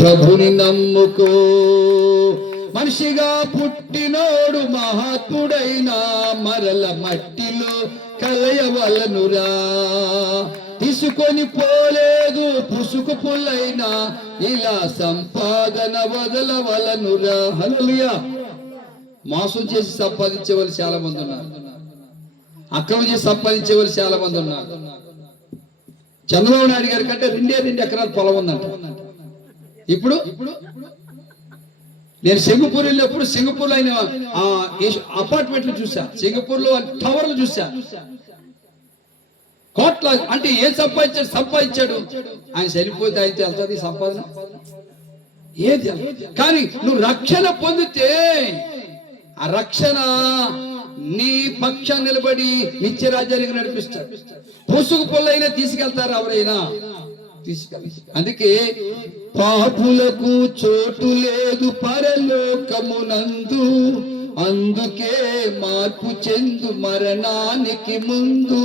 ప్రభుని నమ్ముకో. మనిషిగా పుట్టినోడు మహాత్ముడైనా మరల మట్టిలో కలయవలనురా. తీసుకొని పోలేదు పుసుకు పుల్లైనా ఇలా సంపాదన వదలవలనురా. హల్లెలూయా. మోసం చేసి సంపాదించే వాళ్ళు చాలా మంది ఉన్నారు, అక్రమం చేసి సంపాదించే వాళ్ళు చాలా మంది ఉన్నారు. చంద్రబాబు నాయుడు గారి కంటే 2 ఎకరాల పొలం ఉందంట. ఇప్పుడు నేను సింగపూర్ వెళ్ళినప్పుడు సింగపూర్లో అయిన అపార్ట్మెంట్లు చూసా, సింగపూర్లో టవర్లు చూసా. కోట్ల అంటే ఏం సంపాదించాడు ఆయన చనిపోతే అయితే వెళ్తుంది సంపాదన ఏది. కానీ నువ్వు రక్షణ పొందితే ఆ రక్షణ నీ పక్షం నిలబడి నిత్య రాజ్యానికి నడిపిస్తాడు. పుసుగు పొల్లైనా తీసుకెళ్తారు ఎవరైనా తీసుకెళ్ళి. అందుకే పాపులకు చోటు లేదు పరలోకమునందు, అందుకే మార్పు చెందు మరణానికి ముందు.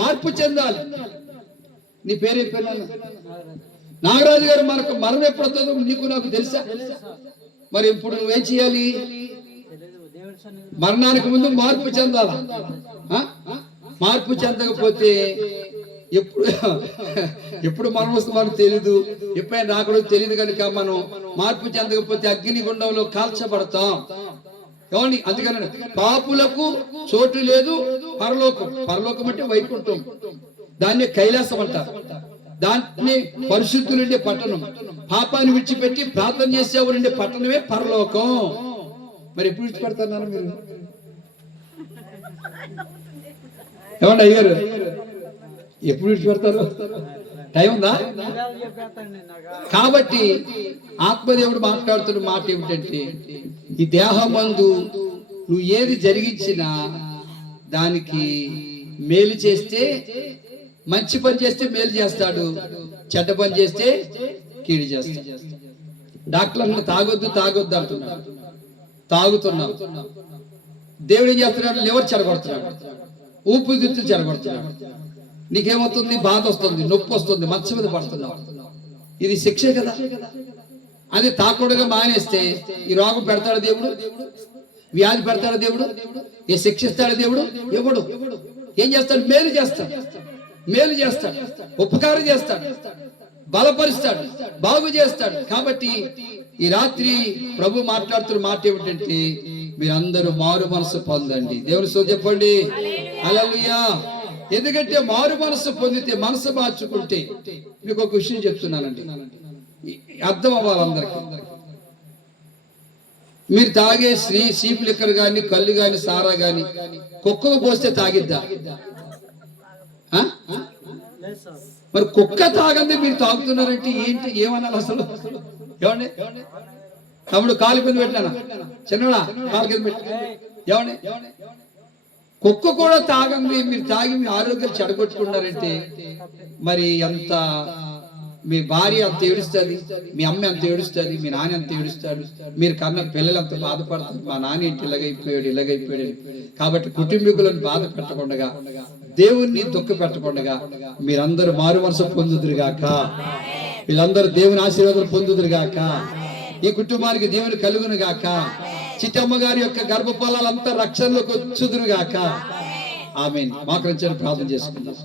మార్పు చెందాలి. నీ పేరే పిల్లలు నాగరాజు గారు మనకు మరణం ఎప్పుడవుతుందో నీకు నాకు తెలుసా? మరి ఇప్పుడు నువ్వేం చేయాలి? మరణానికి ముందు మార్పు చెందాలా? మార్పు చెందకపోతే ఎప్పుడు మరణం వస్తుంది మనకు తెలీదు, ఎప్పుడైనా రాకూడదు తెలియదు. కనుక మనం మార్పు చెందకపోతే అగ్నిగుండంలో కాల్చబడతాం. ఏమండి? అందుకని పాపులకు చోటు లేదు పరలోకం. పరలోకం అంటే వైకుంఠం, దాన్ని కైలాసం అంటారు. దాన్ని పరిశుద్ధులుండే పట్టణం, పాపాన్ని విడిచిపెట్టి ప్రార్థన చేసేవారుండే పట్టణమే పరలోకం. మరి ఎప్పుడు విడిచిపెడతారు మీరు? ఏమండి అయ్యారు? ఎప్పుడు విడిచిపెడతారు? టైం ఉందా? కాబట్టి ఆత్మదేవుడు మాట్లాడుతున్న మాట ఏమిటంటే, ఈ దేహమందు నువ్వు ఏది జరిగించినా దానికి మేలు చేస్తే, మంచి పని చేస్తే మేలు చేస్తాడు, చెడ్డ పని చేస్తే కీడు చేస్తాడు. డాక్టర్లు తాగొద్దు అంటున్నాడు, తాగుతున్నావు. దేవుడు ఏం చేస్తున్నాడు? లివర్ చెడగొడుతున్నాడు, ఊపిరితిత్తులు చెడగొడుతున్నాడు. నీకేమవుతుంది? బాధ వస్తుంది, నొప్పి వస్తుంది, మంచం మీద పడుతున్నావు. ఇది శిక్షే కదా. అది తాకుడుగా మానేస్తే ఈ రోగం పెడతాడు దేవుడు, వ్యాధి పెడతాడు దేవుడు, ఏ శిక్షిస్తాడు దేవుడు? ఎవడు? ఏం చేస్తాడు? మేలు చేస్తాడు, ఉపకారం చేస్తాడు, బలపరుస్తాడు, బాగు చేస్తాడు. కాబట్టి ఈ రాత్రి ప్రభు మాట్లాడుతున్న మాట ఏమిటంటే, మీరందరూ మారు మనసు పొందండి. దేవుని స్తోత్రం చెప్పండి. హల్లెలూయా. ఎందుకంటే మారు మనసు పొందితే, మనసు మార్చుకుంటే, మీకు ఒక విషయం చెప్తున్నానండి, అర్థం అవ్వాలి అందరికి. మీరు తాగే సీప్ లిక్కర్ గాని, కళ్ళు గాని, సారా గాని కుక్కకు పోస్తే తాగిద్దా? మరి కుక్క తాగంది మీరు తాగుతున్నారంటే ఏంటి? ఏమనాలి అసలు? ఏమండి? తమ్ముడు కాలు కింద పెట్టానా? చిన్నడా కాలు కింద పెట్టా? ఏమండి? కుక్క కూడా తాగంది మీరు తాగి మీ ఆరోగ్యం చెడగొట్టుకున్నారంటే మరి ఎంత మీ భార్య అంత ఏడుస్తుంది, మీ అమ్మ అంత ఏడుస్తుంది, మీ నాన్న అంత ఏడుస్తాడు, మీరు కన్న పిల్లలు అంత బాధపడతారు. మా నాన్న ఇంటి ఇలాగైపోయాడు. కాబట్టి కుటుంబీకులను బాధ పెట్టకుండా, దేవుణ్ణి దుఃఖ పెట్టకుండా మీరందరూ మారు మనసు పొందుదురుగాక. వీళ్ళందరూ దేవుని ఆశీర్వాదాలు పొందుదురుగాక. ఈ కుటుంబానికి దేవుని కలుగును గాక. చిట్టమ్మ గారి యొక్క గర్భఫలాలంతా రక్షణలోకి వచ్చుదురుగాక. ఆమేన్. మాకు ప్రార్థన చేసుకుందాం.